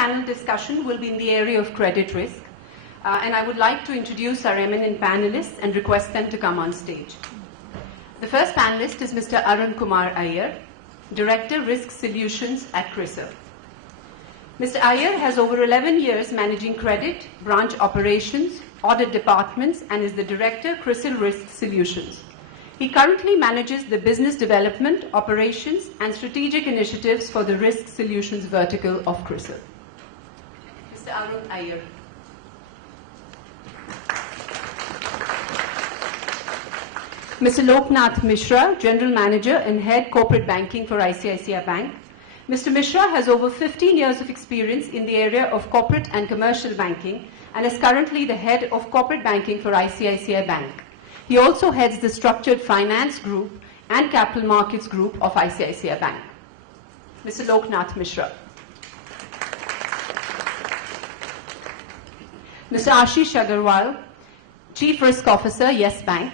panel discussion will be in the area of credit risk. And I would like to introduce our eminent panelists and request them to come on stage. The first panelist is Mr. Arun Kumar Iyer, Director Risk Solutions at CRISIL. Mr. Iyer has over 11 years managing credit, branch operations, audit departments, and is the Director, CRISIL Risk Solutions. He currently manages the business development, operations, and strategic initiatives for the risk solutions vertical of CRISIL. Mr. Arun Iyer. Mr. Loknath Mishra, General Manager and Head Corporate Banking for ICICI Bank. Mr. Mishra has over 15 years of experience in the area of corporate and commercial banking and is currently the Head of Corporate Banking for ICICI Bank. He also heads the Structured Finance Group and Capital Markets Group of ICICI Bank. Mr. Loknath Mishra. Mr. Ashish Agarwal, Chief Risk Officer, Yes Bank.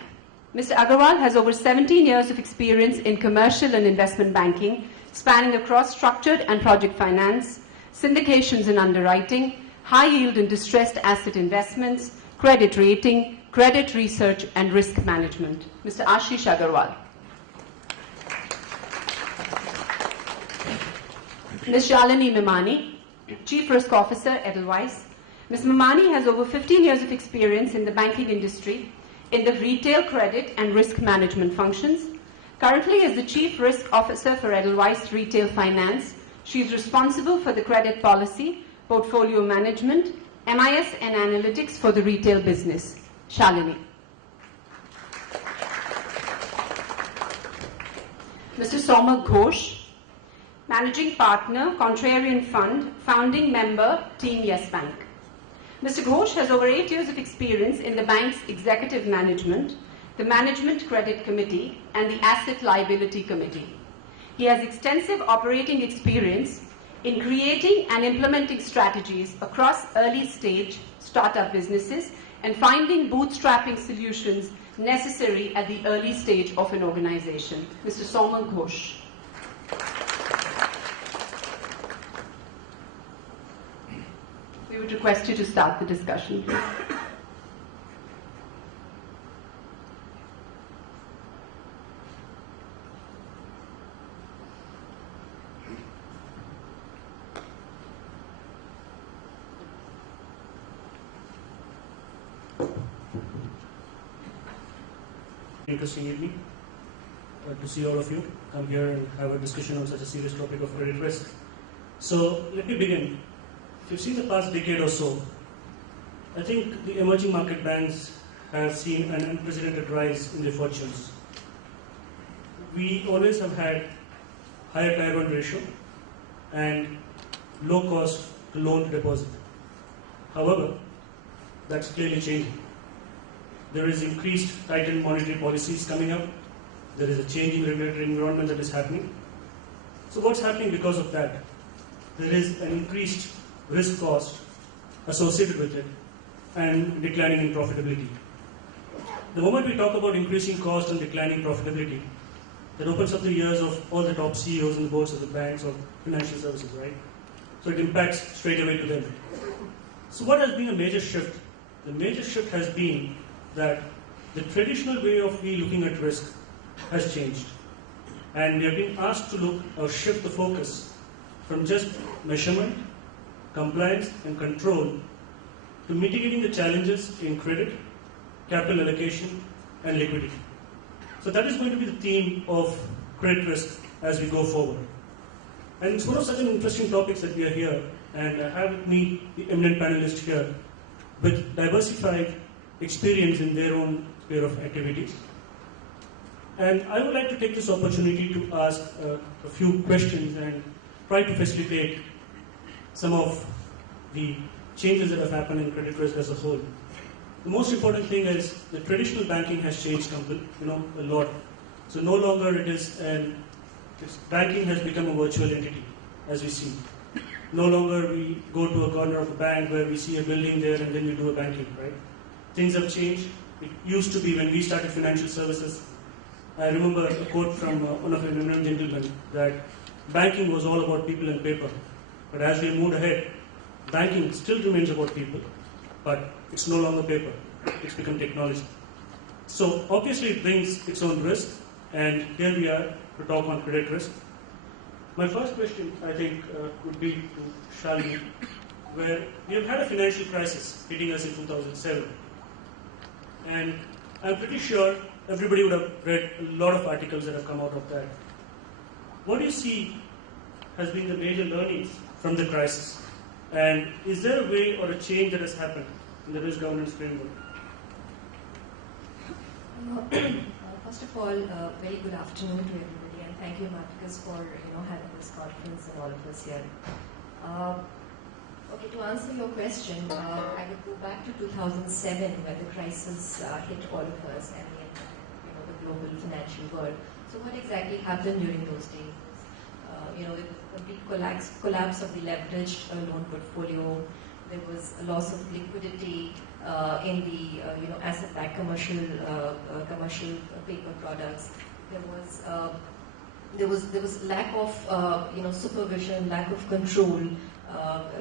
Mr. Agarwal has over 17 years of experience in commercial and investment banking, spanning across structured and project finance, syndications and underwriting, high yield and distressed asset investments, credit rating, credit research, and risk management. Mr. Ashish Agarwal. Ms. Shalinee Mimani, Chief Risk Officer, Edelweiss. Ms. Mimani has over 15 years of experience in the banking industry in the retail credit and risk management functions. Currently as the Chief Risk Officer for Edelweiss Retail Finance, she is responsible for the credit policy, portfolio management, MIS and analytics for the retail business. Shalinee. Mr. Somak Ghosh, Managing Partner, Contrarian Fund, Founding Member, Team Yes Bank. Mr. Ghosh has over 8 years of experience in the bank's executive management, the Management Credit Committee, and the Asset Liability Committee. He has extensive operating experience in creating and implementing strategies across early-stage startup businesses and finding bootstrapping solutions necessary at the early stage of an organization. Mr. Somak Ghosh. We would request you to start the discussion, please. Interesting evening to see all of you come here and have a discussion on such a serious topic of credit risk. So let me begin. If you've seen the past decade or so, I think the emerging market banks have seen an unprecedented rise in their fortunes. We always have had higher Tier 1 ratio and low cost to loan to deposit. However, that's clearly changing. There is increased tightened monetary policies coming up. There is a changing regulatory environment that is happening. So what's happening because of that? There is an increased risk cost associated with it and declining in profitability. The moment we talk about increasing cost and declining profitability, that opens up the ears of all the top CEOs and the boards of the banks or financial services, right? So it impacts straight away to them. So what has been a major shift? The major shift has been that the traditional way of we looking at risk has changed. And we have been asked to look or shift the focus from just measurement, compliance and control to mitigating the challenges in credit, capital allocation and liquidity. So that is going to be the theme of credit risk as we go forward. And it's one of such an interesting topics that we are here, and I have with me the eminent panelists here with diversified experience in their own sphere of activities. And I would like to take this opportunity to ask a few questions and try to facilitate some of the changes that have happened in credit risk as a whole. The most important thing is the traditional banking has changed a lot. So no longer banking has become a virtual entity, as we see. No longer we go to a corner of a bank where we see a building there and then we do a banking, right? Things have changed. It used to be when we started financial services. I remember a quote from one of the eminent gentlemen that banking was all about people and paper. But as we moved ahead, banking still remains about people, but it's no longer paper. It's become technology. So obviously it brings its own risk, and here we are to talk on credit risk. My first question, I think, would be to Shalinee, where we have had a financial crisis hitting us in 2007. And I'm pretty sure everybody would have read a lot of articles that have come out of that. What do you see has been the major learnings from the crisis? And is there a way or a change that has happened in the risk governance framework? First of all, very good afternoon to everybody, and thank you, Imarticus, for having this conference and all of us here. Okay, to answer your question, I would go back to 2007, where the crisis hit all of us and the global financial world. So, what exactly happened during those days? The complete collapse of the leveraged loan portfolio. There was a loss of liquidity in the asset-backed commercial paper products. There was lack of supervision, lack of control,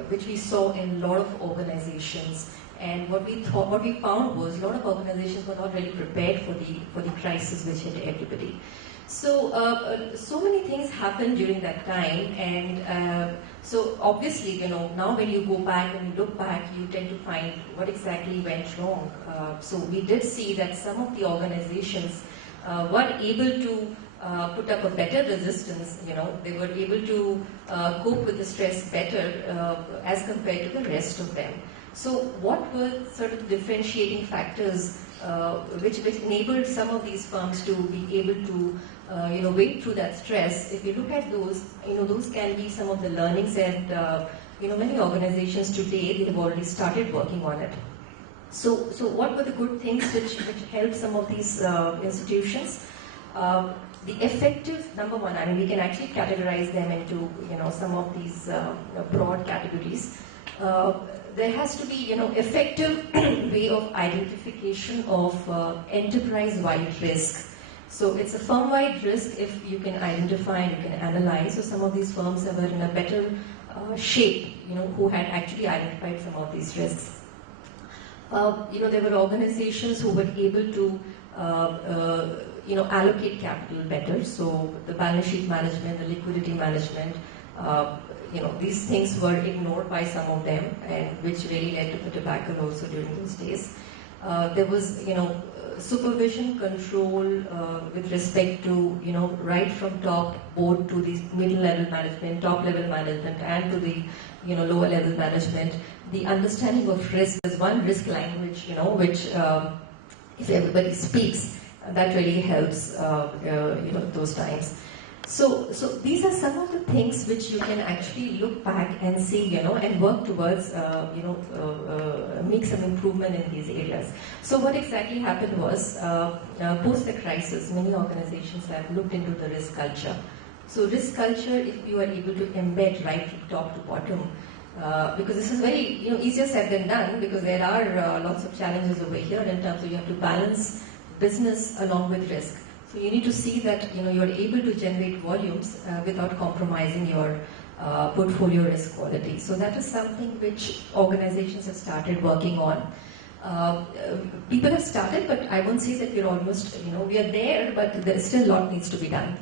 which we saw in a lot of organizations. And what we found was a lot of organizations were not really prepared for the crisis which hit everybody. So so many things happened during that time, and so obviously, now when you go back and you look back, you tend to find what exactly went wrong. So we did see that some of the organizations were able to put up a better resistance. They were able to cope with the stress better as compared to the rest of them. So what were sort of differentiating factors which enabled some of these firms to be able to wade through that stress? If you look at those, those can be some of the learnings, and many organizations today, they have already started working on it. So what were the good things which helped some of these institutions? The effective, number one, I mean, we can actually categorize them into some of these broad categories. There has to be effective way of identification of enterprise-wide risk. So it's a firm-wide risk if you can identify and you can analyze. So some of these firms were in a better shape, who had actually identified some of these risks. There were organizations who were able to allocate capital better. So the balance sheet management, the liquidity management, these things were ignored by some of them, and which really led to the debacle also during those days. There was, supervision, control with respect to, right from top board to the middle level management, top level management, and to the, lower level management. The understanding of risk is one risk language, which if everybody speaks, that really helps, those times. So these are some of the things which you can actually look back and see, and work towards, make some improvement in these areas. So what exactly happened was, post the crisis, many organizations have looked into the risk culture. So risk culture, if you are able to embed right from top to bottom, because this is very, easier said than done, because there are lots of challenges over here in terms of you have to balance business along with risk. So you need to see that you are able to generate volumes without compromising your portfolio risk quality. So that is something which organizations have started working on. People have started, but I won't say that we're almost, we are there, but there still a lot needs to be done.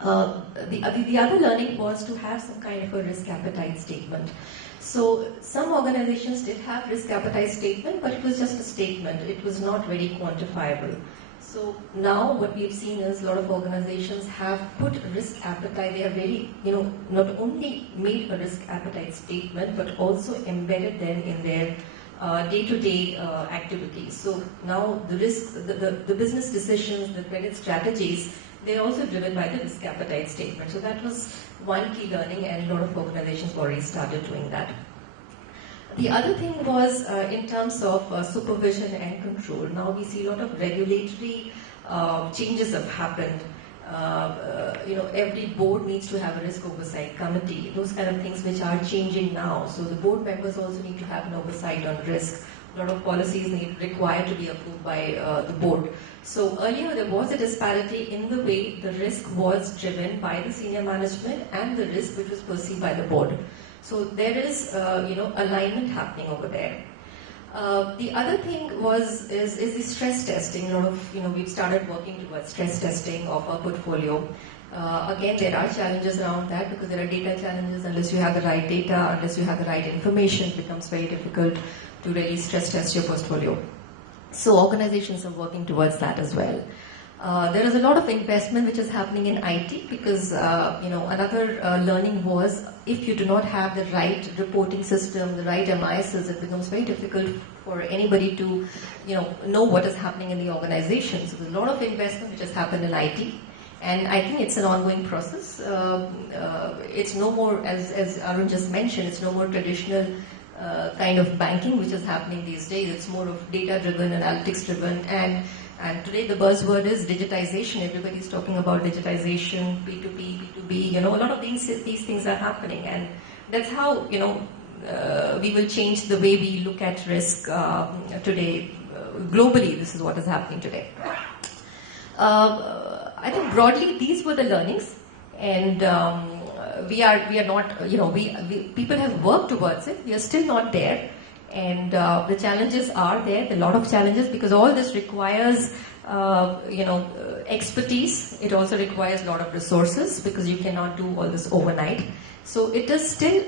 The other learning was to have some kind of a risk appetite statement. So some organizations did have risk appetite statement, but it was just a statement. It was not very quantifiable. So now what we've seen is a lot of organizations have put risk appetite. They have very, not only made a risk appetite statement, but also embedded them in their day-to-day activities. So now the risk, the business decisions, the credit strategies, they're also driven by the risk appetite statement. So that was one key learning, and a lot of organizations already started doing that. The other thing was in terms of supervision and control. Now we see a lot of regulatory changes have happened. Every board needs to have a risk oversight committee. Those kind of things which are changing now. So the board members also need to have an oversight on risk. A lot of policies required to be approved by the board. So earlier there was a disparity in the way the risk was driven by the senior management and the risk which was perceived by the board. So there is, alignment happening over there. The other thing is the stress testing. A lot of, we've started working towards stress testing of our portfolio. Again, there are challenges around that because there are data challenges. Unless you have the right data, unless you have the right information, it becomes very difficult to really stress test your portfolio. So organizations are working towards that as well. There is a lot of investment which is happening in IT because, another learning was if you do not have the right reporting system, the right MISs, it becomes very difficult for anybody to, know what is happening in the organization. So there's a lot of investment which has happened in IT. And I think it's an ongoing process. It's no more, as Arun just mentioned, it's no more traditional kind of banking which is happening these days. It's more of data-driven, analytics-driven, and today the buzzword is digitization. Everybody's talking about digitization, P2P, B2B. A lot of these things are happening, and that's how we will change the way we look at risk today. Globally, this is what is happening today. I think broadly these were the learnings, and we are not, people have worked towards it. We are still not there, and the challenges are there. There are a lot of challenges because all this requires, expertise. It also requires a lot of resources because you cannot do all this overnight. So it is still,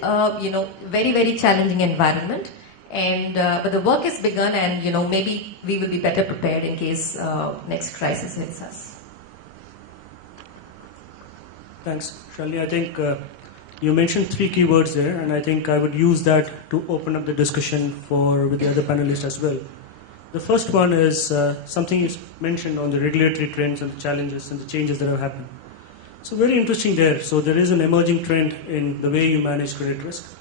very, very challenging environment. And but the work has begun, and maybe we will be better prepared in case next crisis hits us. Thanks, Shalinee. I think you mentioned 3 keywords there, and I think I would use that to open up the discussion with the other panelists as well. The first one is something you mentioned on the regulatory trends and the challenges and the changes that have happened. So very interesting there. So there is an emerging trend in the way you manage credit risk.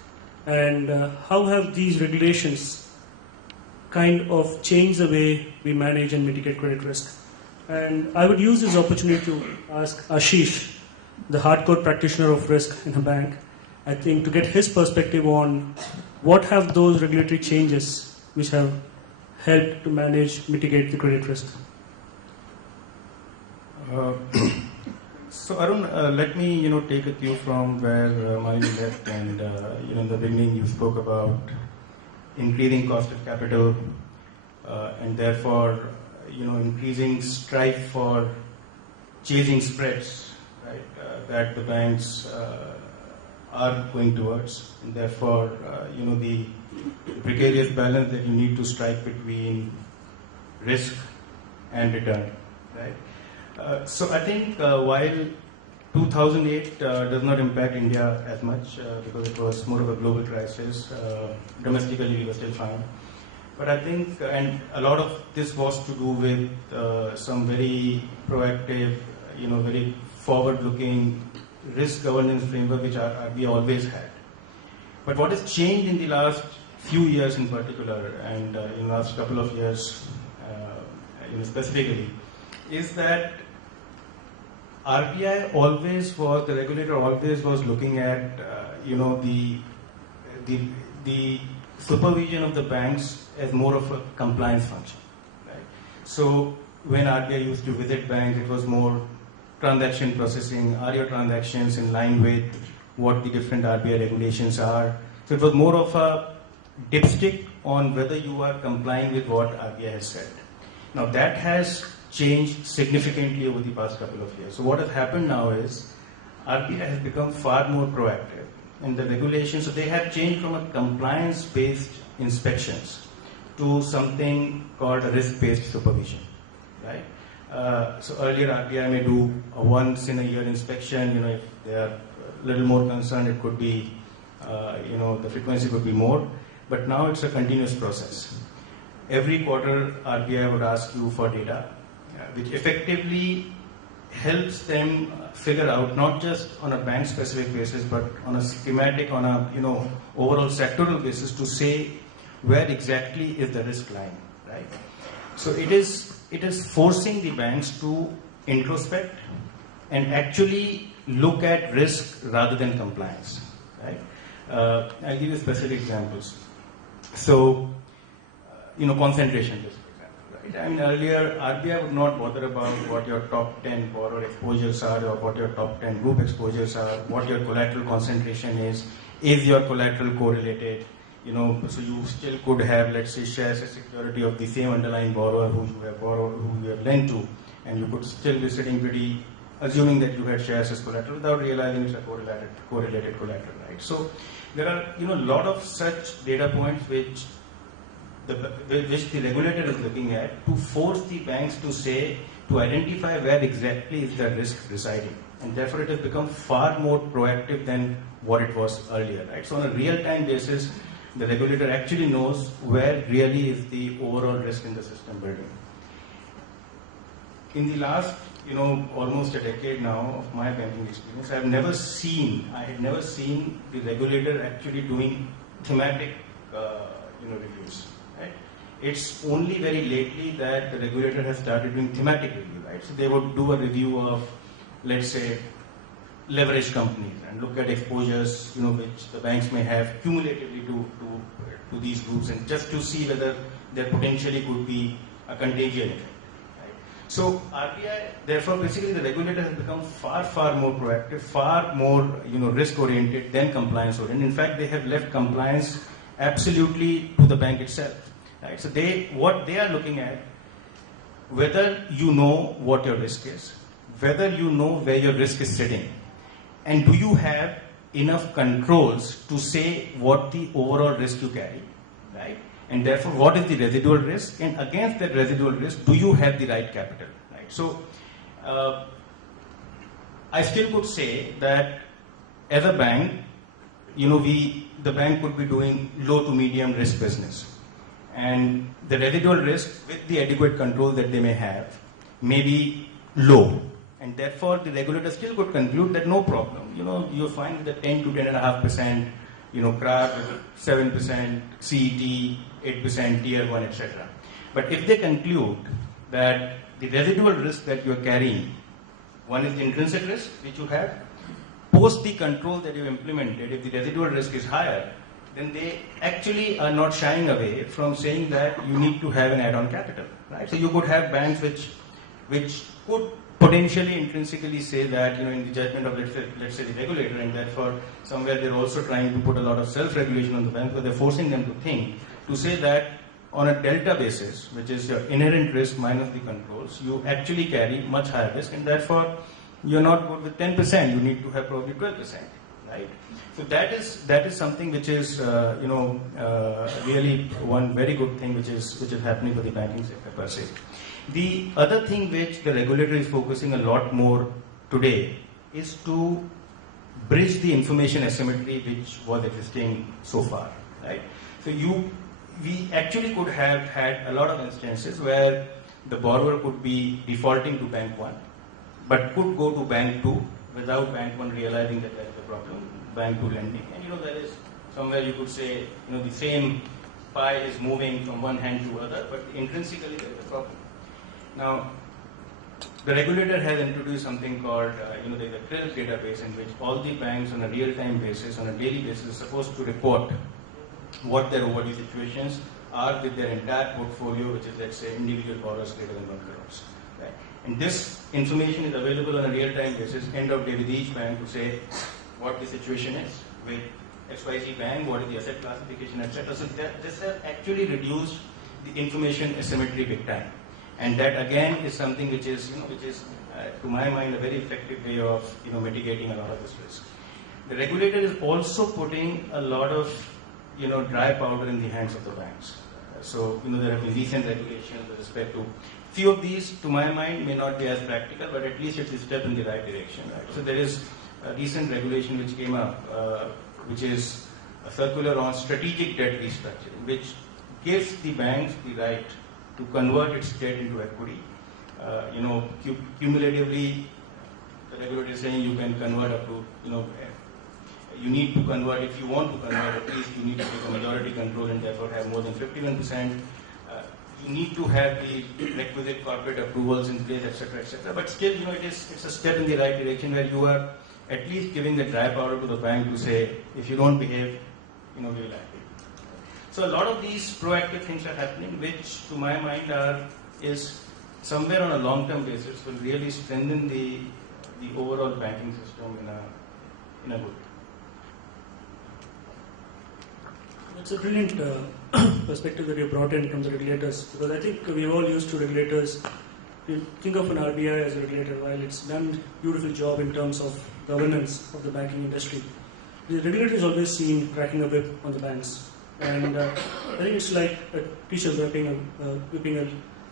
And how have these regulations kind of changed the way we manage and mitigate credit risk? And I would use this opportunity to ask Ashish, the hardcore practitioner of risk in a bank, I think, to get his perspective on what have those regulatory changes which have helped to mitigate the credit risk. So Arun, let me take a cue from where Mimani left, and in the beginning you spoke about increasing cost of capital, and therefore increasing strife for chasing spreads, right? That the banks are going towards, and therefore the precarious balance that you need to strike between risk and return, right? So I think while 2008 does not impact India as much because it was more of a global crisis, domestically we were still fine. But I think, and a lot of this was to do with some very proactive, very forward-looking risk governance framework which we always had. But what has changed in the last few years in particular, and in the last couple of years specifically, is that RBI the regulator always was looking at, the supervision of the banks as more of a compliance function, right? So when RBI used to visit banks, it was more transaction processing. Are your transactions in line with what the different RBI regulations are? So it was more of a dipstick on whether you are complying with what RBI has said. Now that has changed significantly over the past couple of years. So what has happened now is RBI has become far more proactive in the regulations. So they have changed from a compliance-based inspections to something called a risk-based supervision, right? So earlier RBI may do a once in a year inspection. If they are a little more concerned, it could be, the frequency could be more. But now it's a continuous process. Every quarter RBI would ask you for data, which effectively helps them figure out, not just on a bank specific basis, but on a schematic, on a overall sectoral basis, to say where exactly is the risk lying, right? So it is forcing the banks to introspect and actually look at risk rather than compliance, right? I'll give you specific examples. So concentration risk, for example, Right? I mean, earlier, RBI would not bother about what your top 10 borrower exposures are, or what your top 10 group exposures are, what your collateral concentration is your collateral correlated, so you still could have, let's say, shares as security of the same underlying borrower who you have lent to, and you could still be sitting pretty, assuming that you had shares as collateral without realizing it's a correlated collateral, right? So there are, a lot of such data points which the regulator is looking at to force the banks to identify where exactly is the risk residing. And therefore it has become far more proactive than what it was earlier, right? So on a real-time basis, the regulator actually knows where really is the overall risk in the system building. In the last, almost a decade now of my banking experience, I had never seen the regulator actually doing thematic, reviews. Right? It's only very lately that the regulator has started doing thematic review, right? So they would do a review of, let's say, leverage companies and look at exposures, which the banks may have cumulatively to these groups, and just to see whether there potentially could be a contagion effect. Right? So RBI, therefore, basically the regulator has become far, far more proactive, far more, risk-oriented than compliance-oriented. In fact, they have left compliance absolutely to the bank itself. Right? So what they are looking at, whether you know what your risk is, whether you know where your risk is sitting, and do you have enough controls to say what the overall risk you carry, right? And therefore, what is the residual risk? And against that residual risk, do you have the right capital, right? So, I still could say that as a bank, the bank could be doing low to medium risk business. And the residual risk with the adequate control that they may have may be low. And therefore, the regulator still could conclude that no problem. You're fine with the 10 to 10.5%, CRAR, 7%, CET, 8%, Tier 1, etc. But if they conclude that the residual risk that you're carrying, one is the intrinsic risk which you have, post the control that you implemented, if the residual risk is higher, then they actually are not shying away from saying that you need to have an add-on capital, right? So you could have banks which could potentially intrinsically say that, in the judgment of, let's say the regulator, and therefore somewhere they're also trying to put a lot of self-regulation on the bank, but they're forcing them to say that on a delta basis, which is your inherent risk minus the controls, you actually carry much higher risk, and therefore you're not good with 10%, you need to have probably 12%, right? So that is something which is, really one very good thing which is happening for the banking sector per se. The other thing which the regulator is focusing a lot more today is to bridge the information asymmetry which was existing so far, right? So we actually could have had a lot of instances where the borrower could be defaulting to Bank 1, but could go to Bank 2 without Bank 1 realizing that there is a problem, Bank 2 lending. And there is somewhere you could say, the same pie is moving from one hand to other, but intrinsically there is a problem. Now, the regulator has introduced something called, there's a CRISIL database in which all the banks on a real-time basis, on a daily basis, are supposed to report what their overdue situations are with their entire portfolio, which is, let's say, individual borrowers greater than 1 crore. Right? And this information is available on a real-time basis, end of day with each bank to say what the situation is with XYZ bank, what is the asset classification, etc. So this has actually reduced the information asymmetry big time. And that again is something which is to my mind a very effective way of mitigating a lot of this risk. The regulator is also putting a lot of dry powder in the hands of the banks. So there have been recent regulations with respect to few of these. To my mind, may not be as practical, but at least it's a step in the right direction. Right? So there is a recent regulation which came up, which is a circular on strategic debt restructuring, which gives the banks the right to convert its debt into equity. Cumulatively, the regulator is saying you can convert up to, you need to convert, if you want to convert, at least you need to take a majority control and therefore have more than 51%. You need to have the requisite corporate approvals in place, etc., etc. But still, it's a step in the right direction where you are at least giving the dry powder to the bank to say, if you don't behave, we will act. So a lot of these proactive things are happening, which to my mind are is somewhere on a long-term basis will really strengthen the overall banking system in a good way. It's a brilliant perspective that you brought in from the regulators, because I think we're all used to regulators. You think of an RBI as a regulator, while it's done a beautiful job in terms of governance of the banking industry. The regulator is always seen cracking a whip on the banks. And I think it's like a teacher whipping a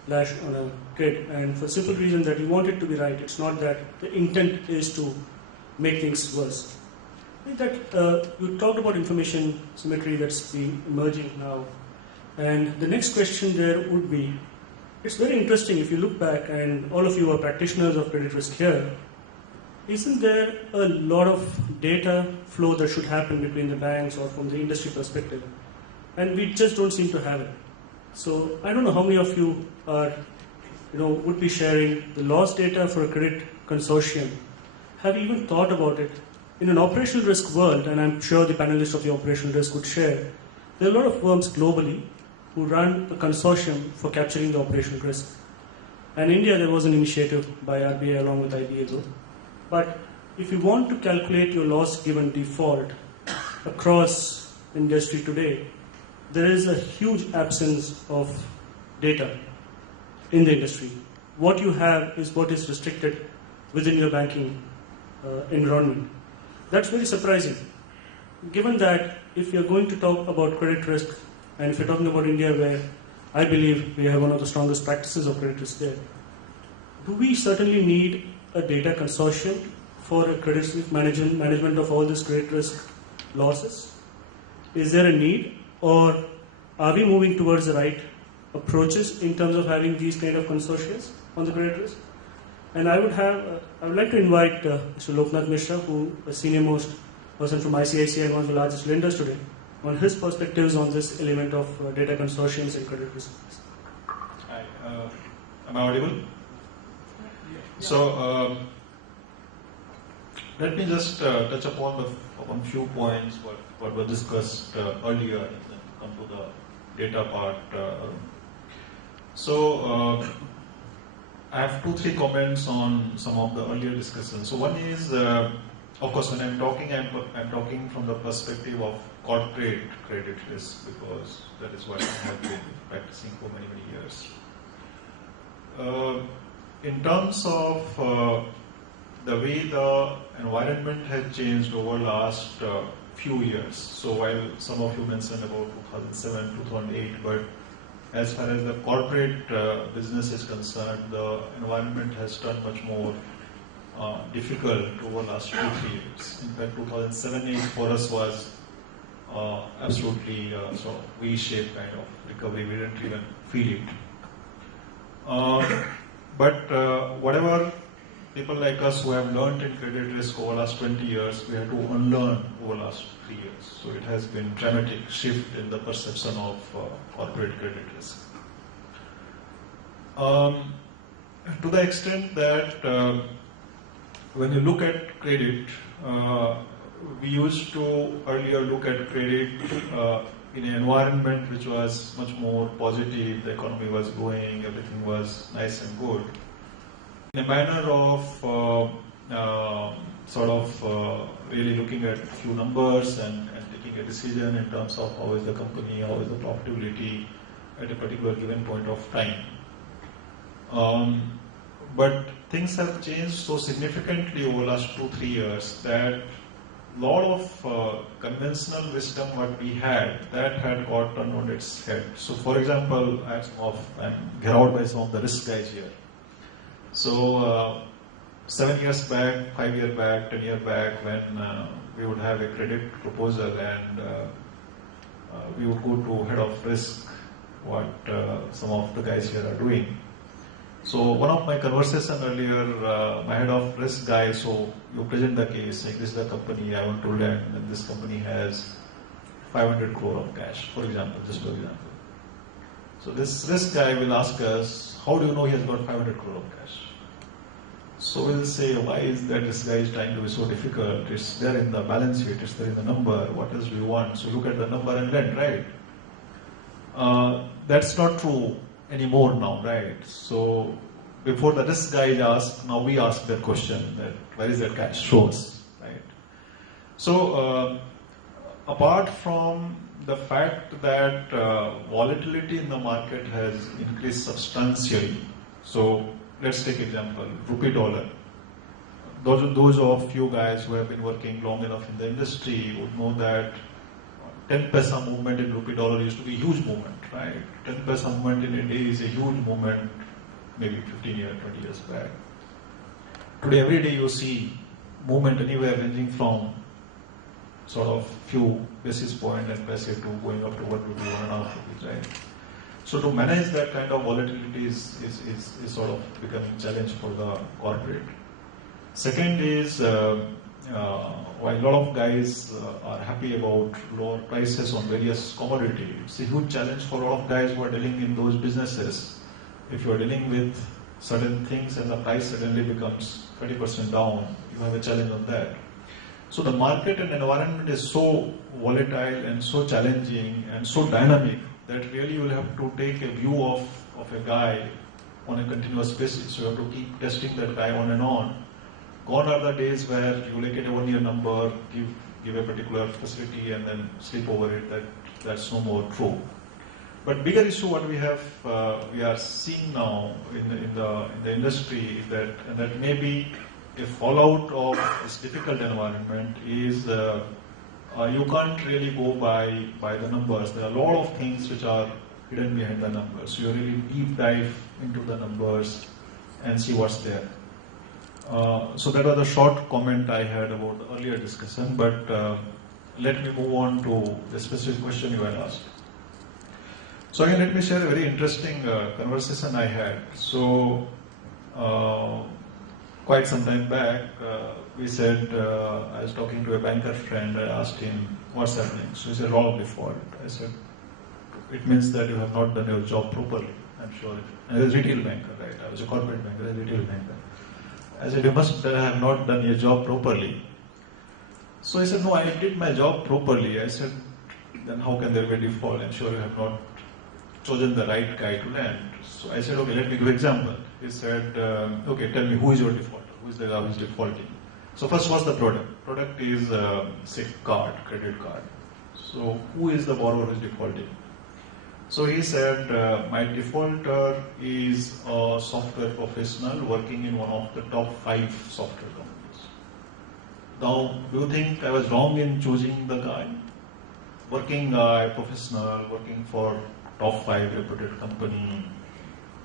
lash on a kid, and for the simple reason that you want it to be right. It's not that the intent is to make things worse. I think that you talked about information symmetry that's been emerging now. And the next question there would be, it's very interesting if you look back, and all of you are practitioners of credit risk here, isn't there a lot of data flow that should happen between the banks or from the industry perspective? And we just don't seem to have it. So I don't know how many of you are, would be sharing the loss data for a credit consortium. Have you even thought about it? In an operational risk world, and I'm sure the panelists of the operational risk would share, there are a lot of firms globally who run a consortium for capturing the operational risk. And in India, there was an initiative by RBI along with IBA though. But if you want to calculate your loss given default across industry today, there is a huge absence of data in the industry. What you have is what is restricted within your banking environment. That's very surprising, given that if you're going to talk about credit risk, and if you're talking about India, where I believe we have one of the strongest practices of credit risk there, do we certainly need a data consortium for a credit risk management of all these credit risk losses? Is there a need, or are we moving towards the right approaches in terms of having these kind of consortia on the credit risk? And I would like to invite Mr. Loknath Mishra, who is senior most person from ICICI and one of the largest lenders today, on his perspectives on this element of data consortiums and credit risk. Hi, am I audible? Yeah. So let me just touch upon few points what were discussed earlier, and then come to the data part. I have 2-3 comments on some of the earlier discussions. So one is, of course, when I'm talking from the perspective of corporate credit risk, because that is what I have been practicing for many, many years. In terms of the way the environment has changed over the last few years, so while some of you mentioned about 2007, 2008, but as far as the corporate business is concerned, the environment has turned much more difficult over the last 2-3 years. In fact, 2007-8 for us was absolutely sort of V-shaped kind of recovery. We didn't even feel it. But whatever people like us who have learned in credit risk over the last 20 years, we had to unlearn over the last 3 years. So it has been a dramatic shift in the perception of corporate credit risk. To the extent that when you look at credit, we used to earlier look at credit in an environment which was much more positive, the economy was growing, everything was nice and good. In a manner of really looking at a few numbers and taking a decision in terms of how is the company, how is the profitability at a particular given point of time. But things have changed so significantly over the last 2-3 years that a lot of conventional wisdom what we had, that had got turned on its head. So for example, I'm geared by some of the risk guys here. So 7 years back, 5 years back, 10 years back, when we would have a credit proposal and we would go to head of risk, what some of the guys here are doing. So one of my conversation earlier, my head of risk guy, so you present the case, like this is the company I want to lend, and this company has 500 crore of cash, for example, just for example. So this risk guy will ask us, how do you know he has got 500 crore of cash? So we'll say, why is that this guy is trying to be so difficult? It's there in the balance sheet, it's there in the number, what else do you want? So look at the number and lend, right? That's not true. anymore now, right? So before the risk guy is asked, now we ask that question, that where is that cash? Show us, right? So apart from the fact that volatility in the market has increased substantially, so let's take example, rupee dollar. Those of you guys who have been working long enough in the industry would know that 10 paisa movement in rupee dollar used to be a huge movement, right? 10 paisa movement in a day is a huge movement, maybe 15 years, 20 years back. Today, every day you see movement anywhere ranging from sort of few basis point and paise to going up to 1 rupee, 1.5 rupees, right? So to manage that kind of volatility is sort of becoming a challenge for the corporate. Second is, while a lot of guys are happy about lower prices on various commodities, it's a huge challenge for a lot of guys who are dealing in those businesses. If you are dealing with certain things and the price suddenly becomes 20% down, you have a challenge on that. So the market and environment is so volatile and so challenging and so dynamic that really you will have to take a view of a guy on a continuous basis. You have to keep testing that guy on and on. Gone are the days where you look at a 1 year number, give a particular facility and then sleep over it. That's no more true. But bigger issue what we are seeing now in the industry is that maybe a fallout of this difficult environment is you can't really go by the numbers. There are a lot of things which are hidden behind the numbers. You really deep dive into the numbers and see what's there. So that was the short comment I had about the earlier discussion, but let me move on to the specific question you had asked. So again, let me share a very interesting conversation I had. So quite some time back, we said, I was talking to a banker friend, I asked him, what's happening? So he said, law of default. I said, it means that you have not done your job properly, I'm sure. And I was a retail banker, right? I was a corporate banker, I was a retail banker. I said, you must have not done your job properly. So he said, no, I did my job properly. I said, then how can there be a default? I'm sure you have not chosen the right guy to lend. So I said, okay, let me give an example. He said, okay, tell me who is your defaulter? Who is the guy who is defaulting? So first, what's the product? Product is, say, credit card. So who is the borrower who is defaulting? So he said, my defaulter is a software professional working in one of the top 5 software companies. Now, do you think I was wrong in choosing the guy? Working guy, professional, working for top 5 reputed company.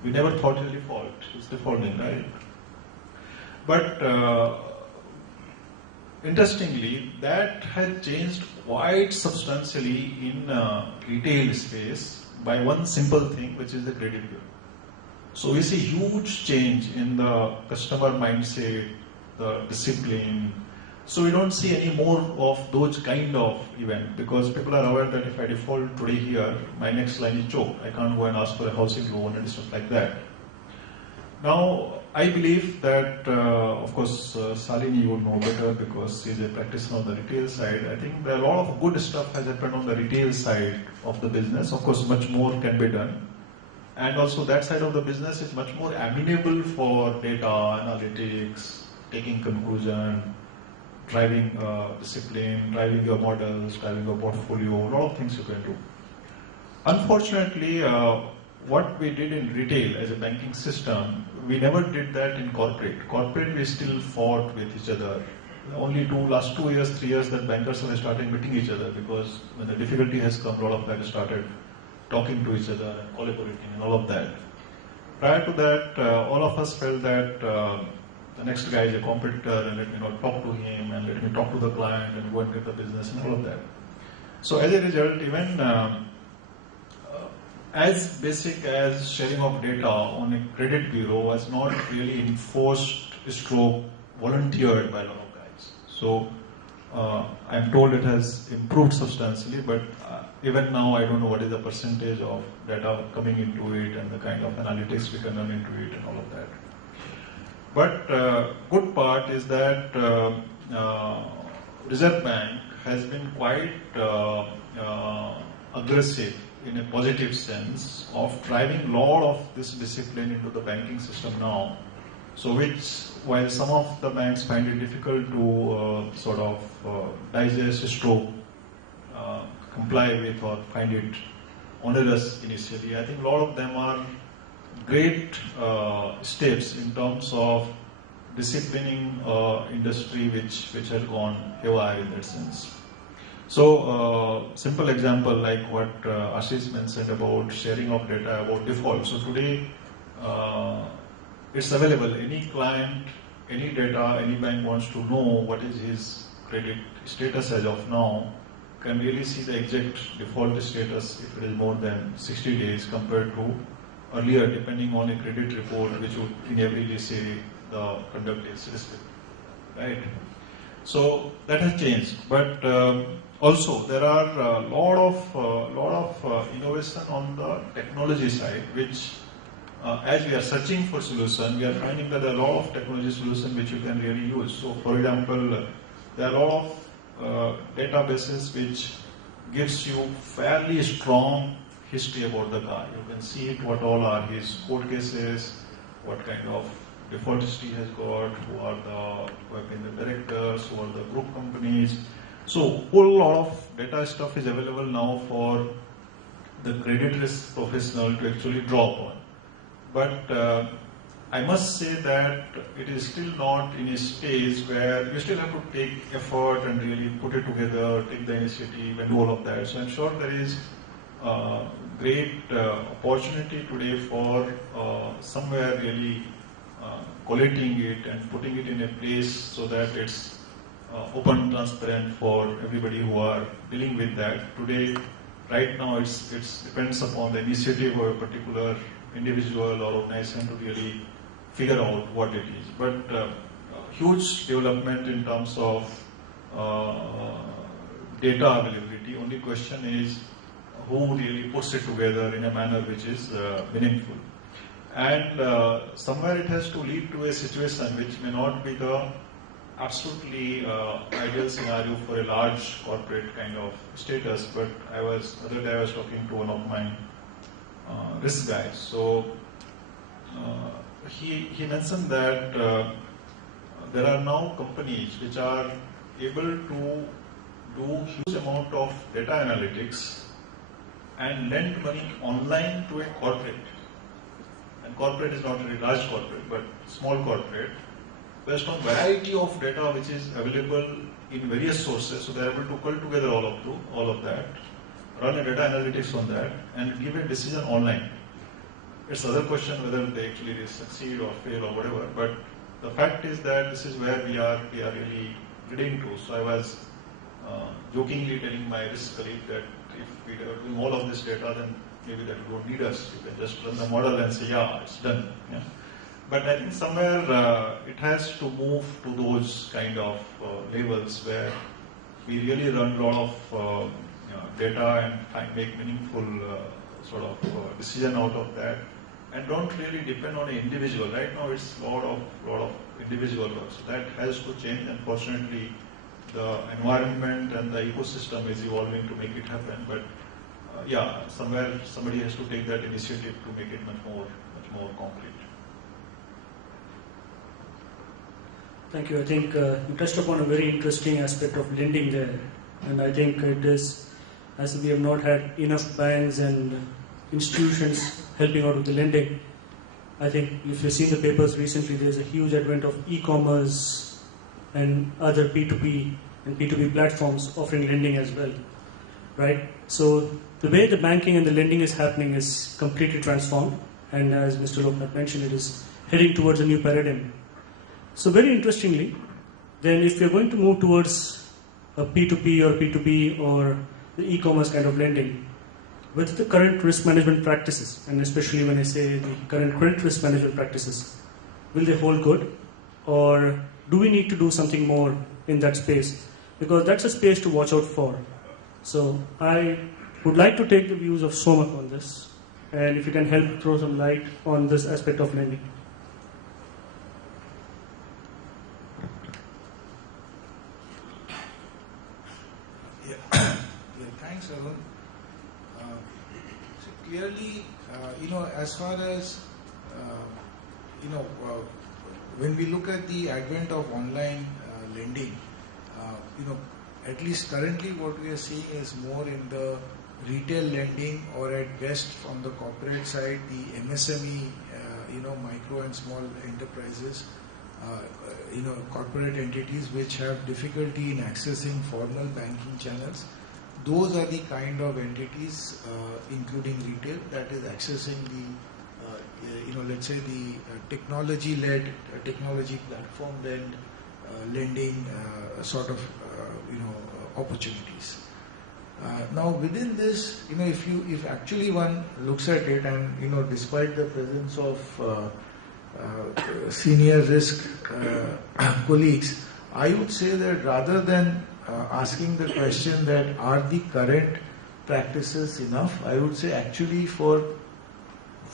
We never thought he'll default. He's defaulting, right? But interestingly, that had changed quite substantially in retail space by one simple thing, which is the credit bureau. So we see huge change in the customer mindset, the discipline. So we don't see any more of those kind of event because people are aware that if I default today here, my next line is choked. I can't go and ask for a housing loan and stuff like that. Now, I believe that, of course, Shalinee would know better because she's a practitioner on the retail side. I think a lot of good stuff has happened on the retail side of the business. Of course, much more can be done. And also that side of the business is much more amenable for data, analytics, taking conclusion, driving discipline, driving your models, driving your portfolio, a lot of things you can do. Unfortunately, what we did in retail as a banking system, we never did that in corporate. Corporate, we still fought with each other. Only last 2 years, 3 years that bankers have started meeting each other because when the difficulty has come, a lot of guys started talking to each other and collaborating and all of that. Prior to that, all of us felt that the next guy is a competitor and let me not talk to him and let me talk to the client and go and get the business and all of that. So as a result, even as basic as sharing of data on a credit bureau was not really enforced stroke volunteered by a lot of guys. So I'm told it has improved substantially, but even now I don't know what is the percentage of data coming into it and the kind of analytics we can run into it and all of that. But good part is that Reserve Bank has been quite aggressive in a positive sense of driving a lot of this discipline into the banking system now. So which, while some of the banks find it difficult to digest, stroke, comply with, or find it onerous initially, I think a lot of them are great steps in terms of disciplining industry which has gone haywire in that sense. So, simple example like what Ashish mentioned about sharing of data about default. So today, it's available. Any client, any data, any bank wants to know what is his credit status as of now, can really see the exact default status if it is more than 60 days compared to earlier, depending on a credit report, which would invariably say the conduct is risky, right? So that has changed, but also there are a lot of innovation on the technology side, which as we are searching for solution, we are finding that there are a lot of technology solutions which you can really use. So, for example, there are a lot of databases which gives you fairly strong history about the guy. You can see it, what all are his court cases, what kind of default history he has got, who have been the directors, who are the group companies. So, whole lot of data stuff is available now for the credit risk professional to actually draw upon. But I must say that it is still not in a stage where you still have to take effort and really put it together, take the initiative and all of that. So I'm sure there is great opportunity today for somewhere really collating it and putting it in a place so that it's open, transparent for everybody who are dealing with that. Today, right now, it depends upon the initiative of a particular individual or organization to really figure out what it is. But huge development in terms of data availability. Only question is who really puts it together in a manner which is meaningful. And somewhere it has to lead to a situation which may not be the absolutely ideal scenario for a large corporate kind of status. But other day I was talking to one of my risk guys. So he mentioned that there are now companies which are able to do huge amount of data analytics and lend money online to a corporate. And corporate is not really large corporate, but small corporate, based on variety of data which is available in various sources. So they are able to pull together all of that, run a data analytics on that, and give a decision online. It's another question whether they actually succeed or fail or whatever. But the fact is that this is where we are really leading to. So I was jokingly telling my risk colleague that if we are doing all of this data, then maybe that you don't need us. You can just run the model and say, yeah, it's done. Yeah. But I think somewhere it has to move to those kind of levels where we really run a lot of data and make meaningful decision out of that, and don't really depend on an individual. Right now, it's a lot of individual work. So that has to change. Unfortunately, the environment and the ecosystem is evolving to make it happen. But yeah, somewhere somebody has to take that initiative to make it much more concrete. Thank you. I think you touched upon a very interesting aspect of lending there, and I think it is, as we have not had enough banks and institutions helping out with the lending. I think if you've seen the papers recently, there's a huge advent of e-commerce and other P2P and P2B platforms offering lending as well, right? So the way the banking and the lending is happening is completely transformed, and as Mr. Loknath mentioned, it is heading towards a new paradigm. So very interestingly, then if you're going to move towards a P2P or P2B or the e-commerce kind of lending, with the current risk management practices, and especially when I say the current credit risk management practices, will they hold good? Or do we need to do something more in that space? Because that's a space to watch out for. So I would like to take the views of Somak on this, and if you can help throw some light on this aspect of lending. Thanks, Arun. So clearly, as far as when we look at the advent of online lending, at least currently what we are seeing is more in the retail lending, or at best from the corporate side, the MSME, micro and small enterprises, corporate entities which have difficulty in accessing formal banking channels. Those are the kind of entities, including retail, that is accessing the, let's say the technology-led, technology platform-led lending sort of, opportunities. Now within this, if actually one looks at it, and despite the presence of senior risk colleagues, I would say that rather than asking the question that are the current practices enough, I would say actually for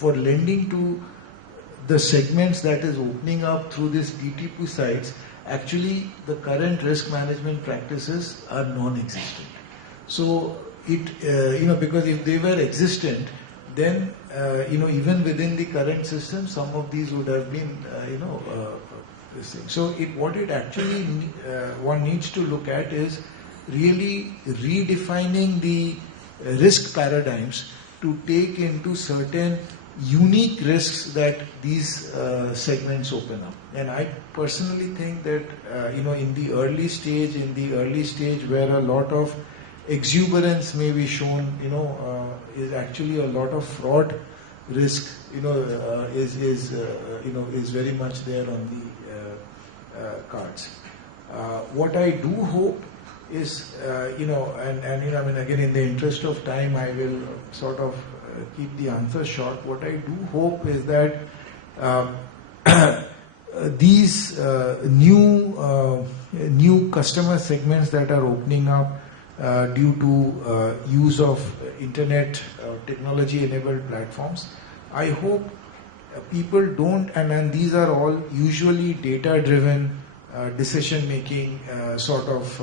lending to the segments that is opening up through these DTP sites, actually the current risk management practices are non-existent. So because if they were existent, then even within the current system, some of these would have been this thing. So what it actually one needs to look at is really redefining the risk paradigms to take into certain unique risks that these segments open up. And I personally think that in the early stage where a lot of exuberance may be shown, is actually a lot of fraud risk, is very much there on the cards. What I do hope is, again, in the interest of time, I will sort of keep the answer short. What I do hope is that these new customer segments that are opening up due to use of internet technology-enabled platforms, I hope people don't, and these are all usually data-driven decision-making sort of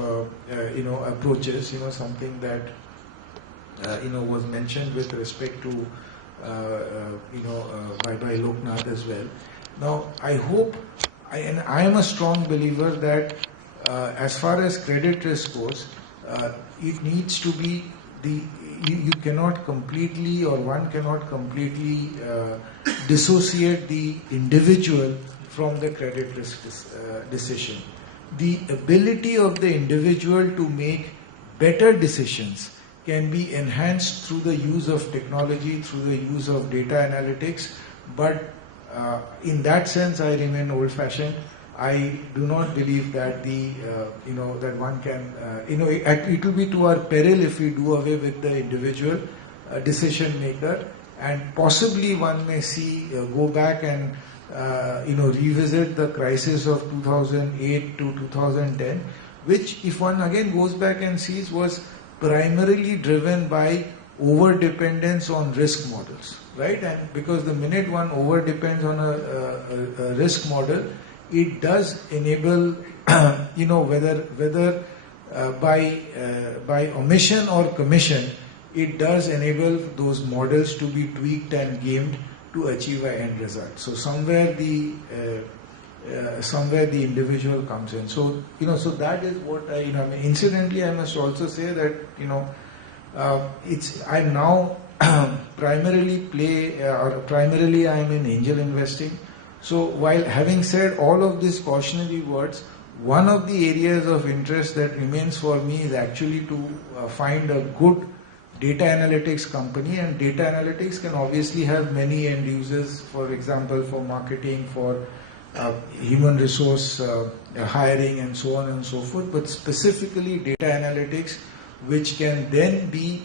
approaches. Something that was mentioned with respect to by Loknath as well. Now, I hope, and I am a strong believer that as far as credit risk goes, it needs to be you cannot completely, or one cannot completely dissociate the individual from the credit risk decision. The ability of the individual to make better decisions can be enhanced through the use of technology, through the use of data analytics, but in that sense I remain old-fashioned. I do not believe that that one can, it will be to our peril if we do away with the individual decision maker, and possibly one may see, go back and revisit the crisis of 2008 to 2010, which, if one again goes back and sees, was primarily driven by over-dependence on risk models, right? And because the minute one over-depends on a risk model, it does enable, whether by omission or commission, it does enable those models to be tweaked and gamed to achieve an end result. So somewhere the individual comes in. So so that is what incidentally, I must also say that I now primarily I am in angel investing. So while having said all of these cautionary words, one of the areas of interest that remains for me is actually to find a good data analytics company, and data analytics can obviously have many end users, for example, for marketing, for human resource hiring and so on and so forth, but specifically data analytics, which can then be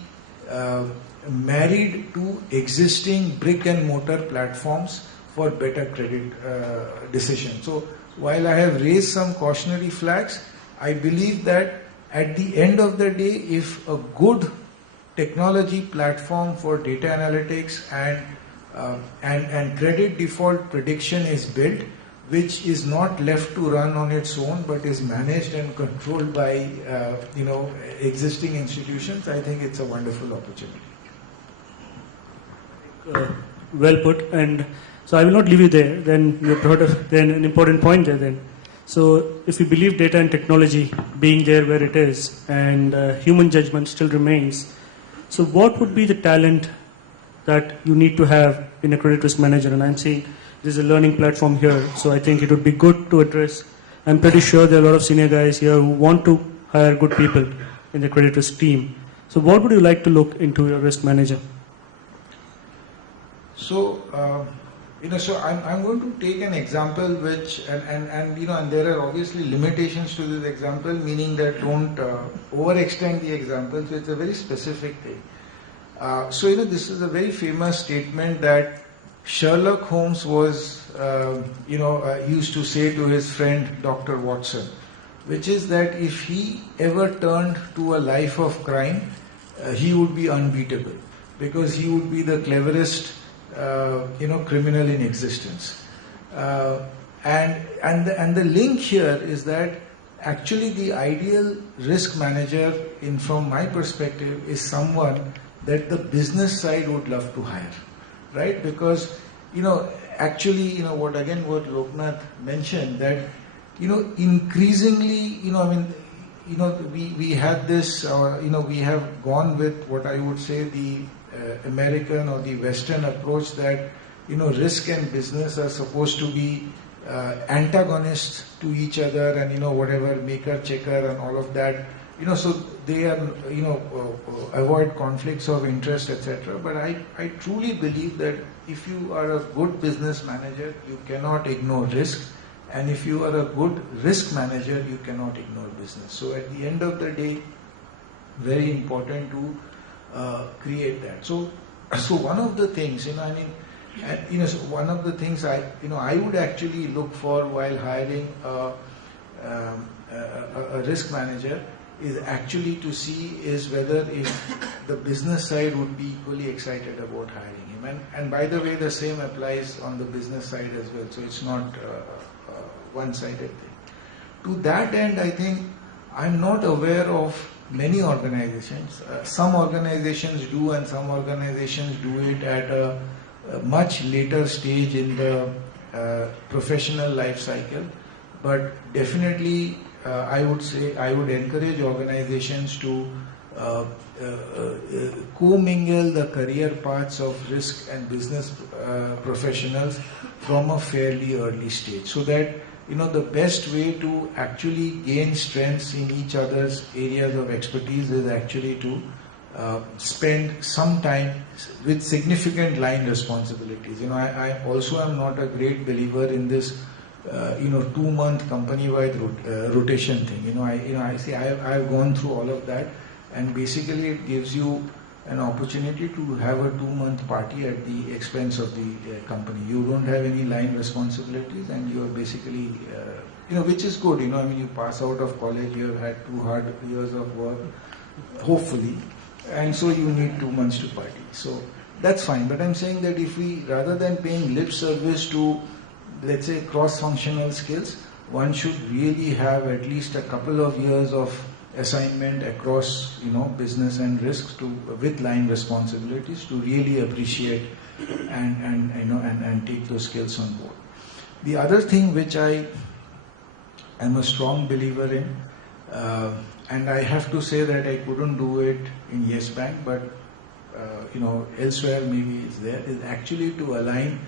married to existing brick and mortar platforms for better credit decision. So while I have raised some cautionary flags, I believe that at the end of the day, if a good technology platform for data analytics and credit default prediction is built, which is not left to run on its own but is managed and controlled by existing institutions, I think it's a wonderful opportunity. well put, and so I will not leave you there. Then you brought up then an important point there. Then, so if you believe data and technology being there where it is, and human judgment still remains, so what would be the talent that you need to have in a credit risk manager? And I'm saying there's a learning platform here, so I think it would be good to address. I'm pretty sure there are a lot of senior guys here who want to hire good people in the credit risk team. So what would you like to look into your risk manager? So, so I'm going to take an example which, and there are obviously limitations to this example, meaning that don't overextend the example. So it's a very specific thing. This is a very famous statement that Sherlock Holmes was, used to say to his friend Dr. Watson, which is that if he ever turned to a life of crime, he would be unbeatable because he would be the cleverest, criminal in existence. And the link here is that actually the ideal risk manager, from my perspective, is someone that the business side would love to hire, right? Because, actually, what Loknath mentioned, that, increasingly, we had this, we have gone with what I would say the American or the Western approach that, risk and business are supposed to be antagonists to each other, and, whatever, maker, checker, and all of that. So they are, avoid conflicts of interest, etc. But I truly believe that if you are a good business manager, you cannot ignore risk. And if you are a good risk manager, you cannot ignore business. So at the end of the day, very important to create that. So one of the things, one of the things I would actually look for while hiring a risk manager is actually to see is whether if the business side would be equally excited about hiring him. And by the way, the same applies on the business side as well. So it's not a one-sided thing. To that end, I think I'm not aware of many organizations. Some organizations do, and some organizations do it at a much later stage in the professional life cycle. But definitely, I would say I would encourage organizations to commingle the career paths of risk and business professionals from a fairly early stage, so that the best way to actually gain strengths in each other's areas of expertise is actually to spend some time with significant line responsibilities. I also am not a great believer in this 2-month company-wide rotation thing. I see I've gone through all of that, and basically it gives you an opportunity to have a 2-month party at the expense of the company. You don't have any line responsibilities, and you are basically, which is good. You pass out of college, you have had 2 hard years of work, hopefully, and so you need 2 months to party. So that's fine. But I'm saying that if we, rather than paying lip service to, let's say, cross-functional skills, one should really have at least a couple of years of assignment across, business and risks with line responsibilities to really appreciate and take those skills on board. The other thing which I am a strong believer in, and I have to say that I couldn't do it in Yes Bank, but elsewhere maybe it's there, is actually to align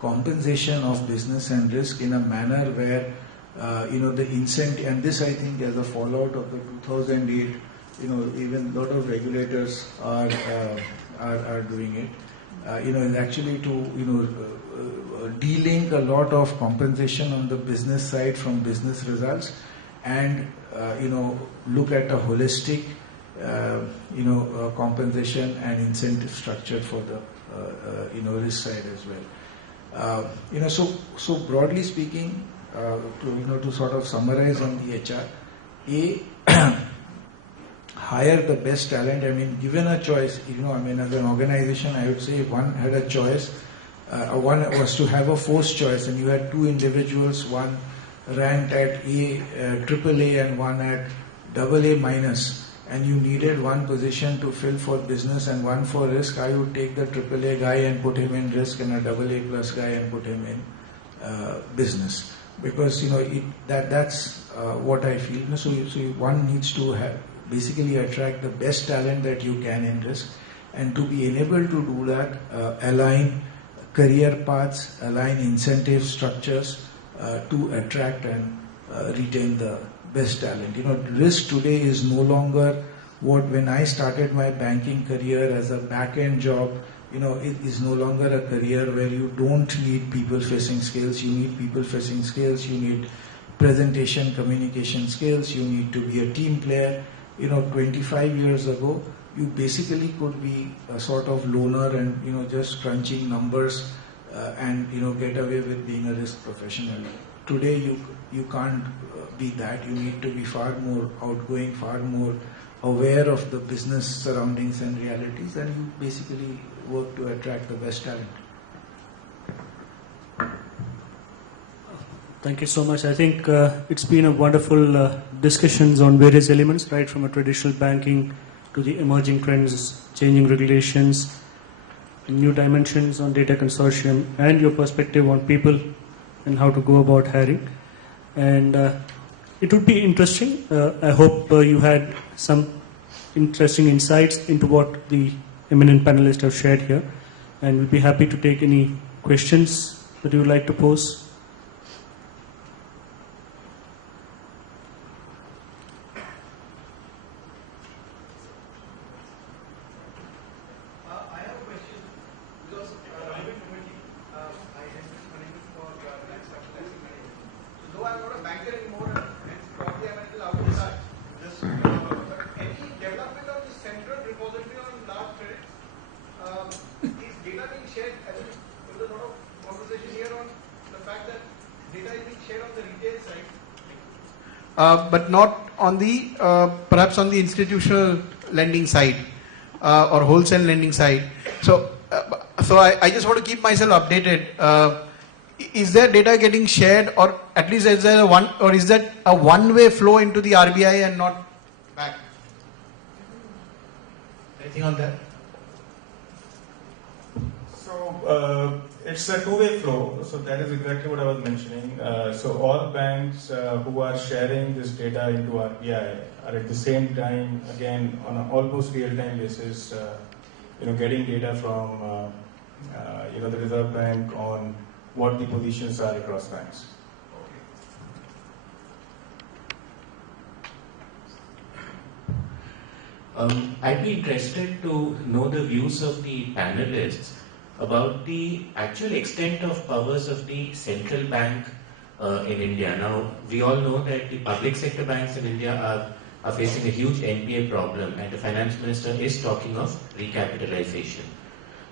compensation of business and risk in a manner where the incentive, and this I think as a fallout of the 2008, even a lot of regulators are doing it. Is actually to de-link a lot of compensation on the business side from business results, and look at a holistic compensation and incentive structure for the risk side as well. So broadly speaking, to sort of summarize on the HR, hire the best talent. Given a choice, as an organization, I would say if one had a choice, one was to have a forced choice, and you had 2 individuals, one ranked at AAA and one at AA minus, and you needed one position to fill for business and one for risk, I would take the AAA guy and put him in risk and a AA plus guy and put him in business. Because that's what I feel. So one needs to basically attract the best talent that you can in risk, and to be enabled to do that, align career paths, align incentive structures to attract and retain the best talent. Risk today is no longer when I started my banking career as a back-end job, it is no longer a career where you don't need people-facing skills. You need people-facing skills. You need presentation, communication skills. You need to be a team player. 25 years ago, you basically could be a sort of loner and, just crunching numbers and, get away with being a risk professional. Today, you can't be that. You need to be far more outgoing, far more aware of the business surroundings and realities, and you basically work to attract the best talent. Thank you so much. I think it's been a wonderful discussions on various elements, right from a traditional banking to the emerging trends, changing regulations, new dimensions on data consortium, and your perspective on people and how to go about hiring. And it would be interesting. I hope you had some interesting insights into what the eminent panelists have shared here, and we'll be happy to take any questions that you would like to pose. I have a question because private committee, I am running for tax capitalizing management. So though I'm not a banker anymore, and probably I'm a little out of touch. But any development of the central repository on large credits, is data being shared? I think there was a lot of conversation here on the fact that data is being shared on the retail side, but not on the perhaps on the institutional lending side. Or wholesale lending side. So I just want to keep myself updated. Is there data getting shared, or at least is there is that a one-way flow into the RBI and not back? Anything on that? So it's a two-way flow. So that is exactly what I was mentioning. So all banks who are sharing this data into RBI are at the same time, again, on an almost real-time basis, getting data from the Reserve Bank on what the positions are across banks. I'd be interested to know the views of the panelists about the actual extent of powers of the central bank in India. Now, we all know that the public sector banks in India are facing a huge NPA problem, and the finance minister is talking of recapitalization.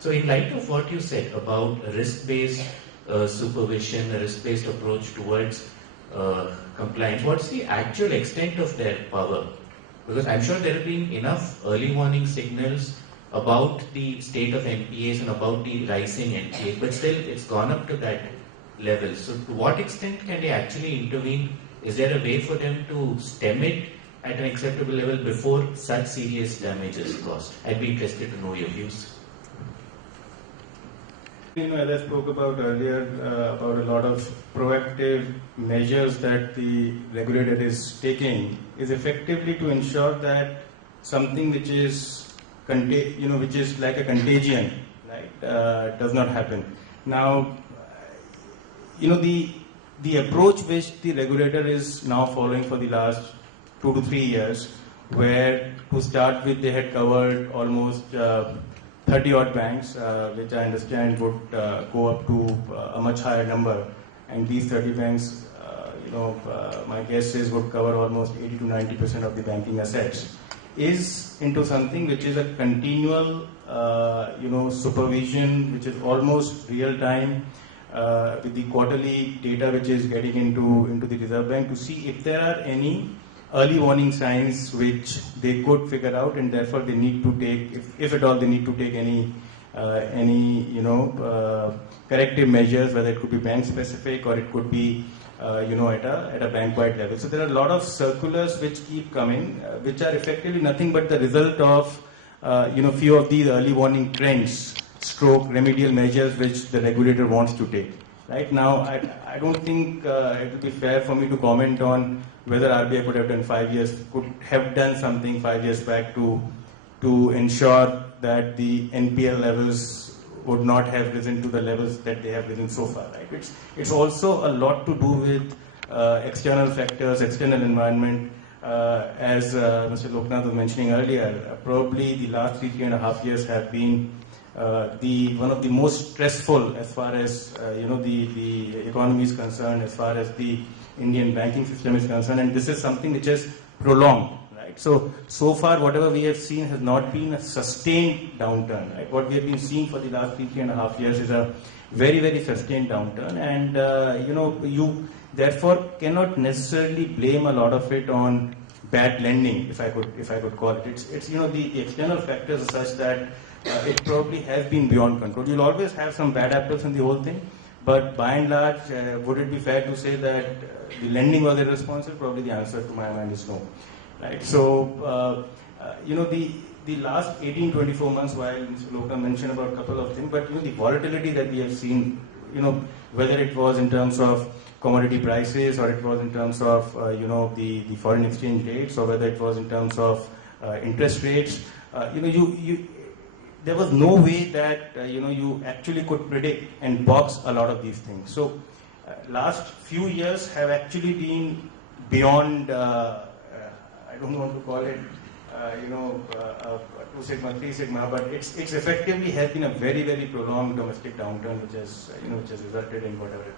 So in light of what you said about risk-based supervision, a risk-based approach towards compliance, what's the actual extent of their power? Because I'm sure there have been enough early warning signals about the state of NPAs and about the rising NPAs, but still it's gone up to that level. So to what extent can they actually intervene? Is there a way for them to stem it at an acceptable level before such serious damage is caused? I'd be interested to know your views. As I spoke about earlier, about a lot of proactive measures that the regulator is taking is effectively to ensure that something which is which is like a contagion, right, does not happen. Now, the approach which the regulator is now following for the last 2 to 3 years, where to start with they had covered almost 30 odd banks, which I understand would go up to a much higher number, and these 30 banks, my guess is would cover almost 80 to 90% of the banking assets, is into something which is a continual supervision, which is almost real time, with the quarterly data which is getting into the Reserve Bank to see if there are any early warning signs which they could figure out, and therefore they need to take, if at all they need to take any corrective measures, whether it could be bank specific or it could be at a bank-wide level. So there are a lot of circulars which keep coming, which are effectively nothing but the result of few of these early warning trends, stroke remedial measures which the regulator wants to take. Right now, I don't think it will be fair for me to comment on whether RBI could have done something 5 years back to ensure that the NPL levels would not have risen to the levels that they have risen so far. Right? It's also a lot to do with external factors, external environment. As Mr. Loknath was mentioning earlier, probably the last 3.5 years have been one of the most stressful as far as the economy is concerned, as far as the Indian banking system is concerned, and this is something which is prolonged. Right? So far, whatever we have seen has not been a sustained downturn. Right? What we have been seeing for the last 3.5 years is a very, very sustained downturn, and you therefore cannot necessarily blame a lot of it on bad lending, if I could call it. It's the external factors are such that it probably has been beyond control. You'll always have some bad apples in the whole thing, but by and large, would it be fair to say that the lending was irresponsible? Probably the answer to my mind is no. Right? So, the last 18-24 months, while Mr. Loknath mentioned about a couple of things, but the volatility that we have seen, whether it was in terms of commodity prices or it was in terms of the foreign exchange rates or whether it was in terms of interest rates, there was no way that you actually could predict and box a lot of these things. So last few years have actually been beyond I don't want to call it 2 sigma, 3 sigma, but it's effectively has been a very, very prolonged domestic downturn which has resulted in whatever it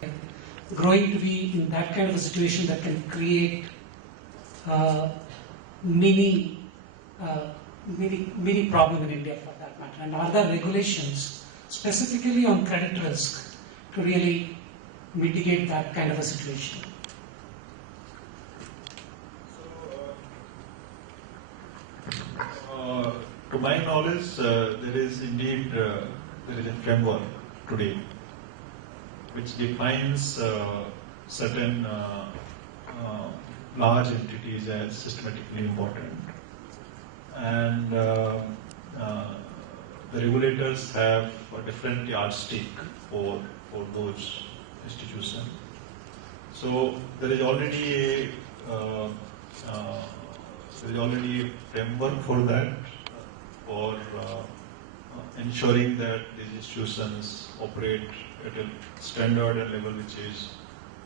happened. Growing to be in that kind of a situation that can create mini problem in India for that matter? And are there regulations specifically on credit risk to really mitigate that kind of a situation? To my knowledge, there is indeed a framework today which defines certain large entities as systematically important, and the regulators have a different yardstick for those institutions. So there is already a framework for that, for ensuring that these institutions operate at a standard and level which is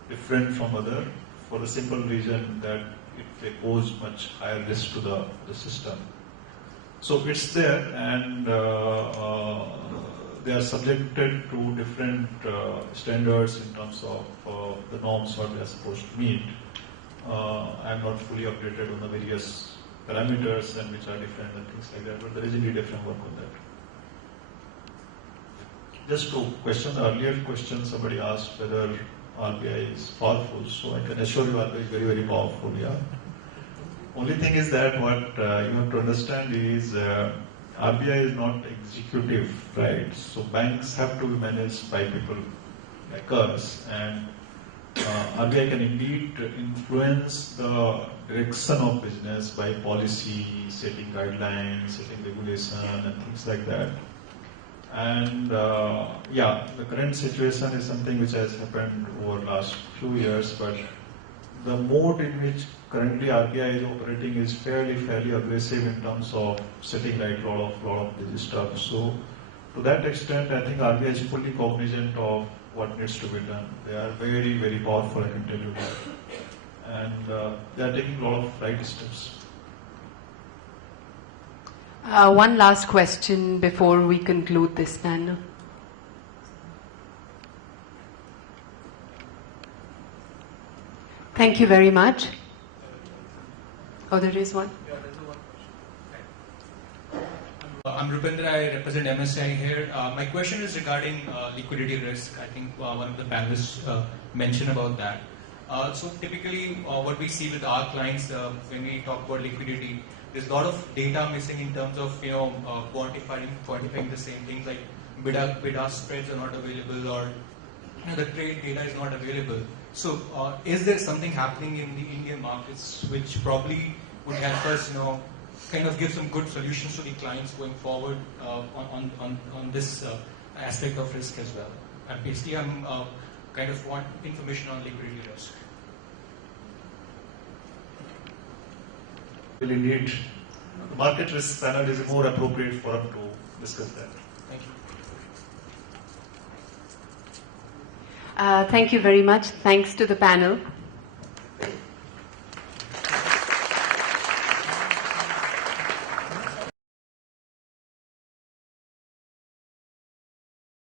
different from other, for the simple reason that they pose much higher risk to the system. So it's there, and they are subjected to different standards in terms of the norms what they are supposed to meet. I am not fully updated on the various parameters and which are different and things like that, but there is indeed a framework on that. Just to question the earlier question, somebody asked whether RBI is powerful, so I can assure you RBI is very, very powerful, yeah. Only thing is that what you have to understand is RBI is not executive, right? So banks have to be managed by people like us, and RBI can indeed influence the direction of business by policy, setting guidelines, setting regulation and things like that. And the current situation is something which has happened over the last few years, but the mode in which currently RBI is operating is fairly aggressive in terms of setting right a lot of this stuff. So to that extent, I think RBI is fully cognizant of what needs to be done. They are very, very powerful, I can tell you that. And they are taking a lot of right steps. One last question before we conclude this panel. Thank you very much. Oh, there is one. Yeah, there's one question. I'm Rupendra, I represent MSCI here. My question is regarding liquidity risk. I think one of the panelists mentioned about that. So typically what we see with our clients when we talk about liquidity, there's a lot of data missing in terms of quantifying the same things like bid-ask spreads are not available, or the trade data is not available. So, is there something happening in the Indian markets which probably would help us, kind of give some good solutions to the clients going forward on this aspect of risk as well? And basically, I'm kind of want information on liquidity risk. Well, indeed, the market risk panel is a more appropriate forum to discuss that. Thank you. Thank you very much. Thanks to the panel.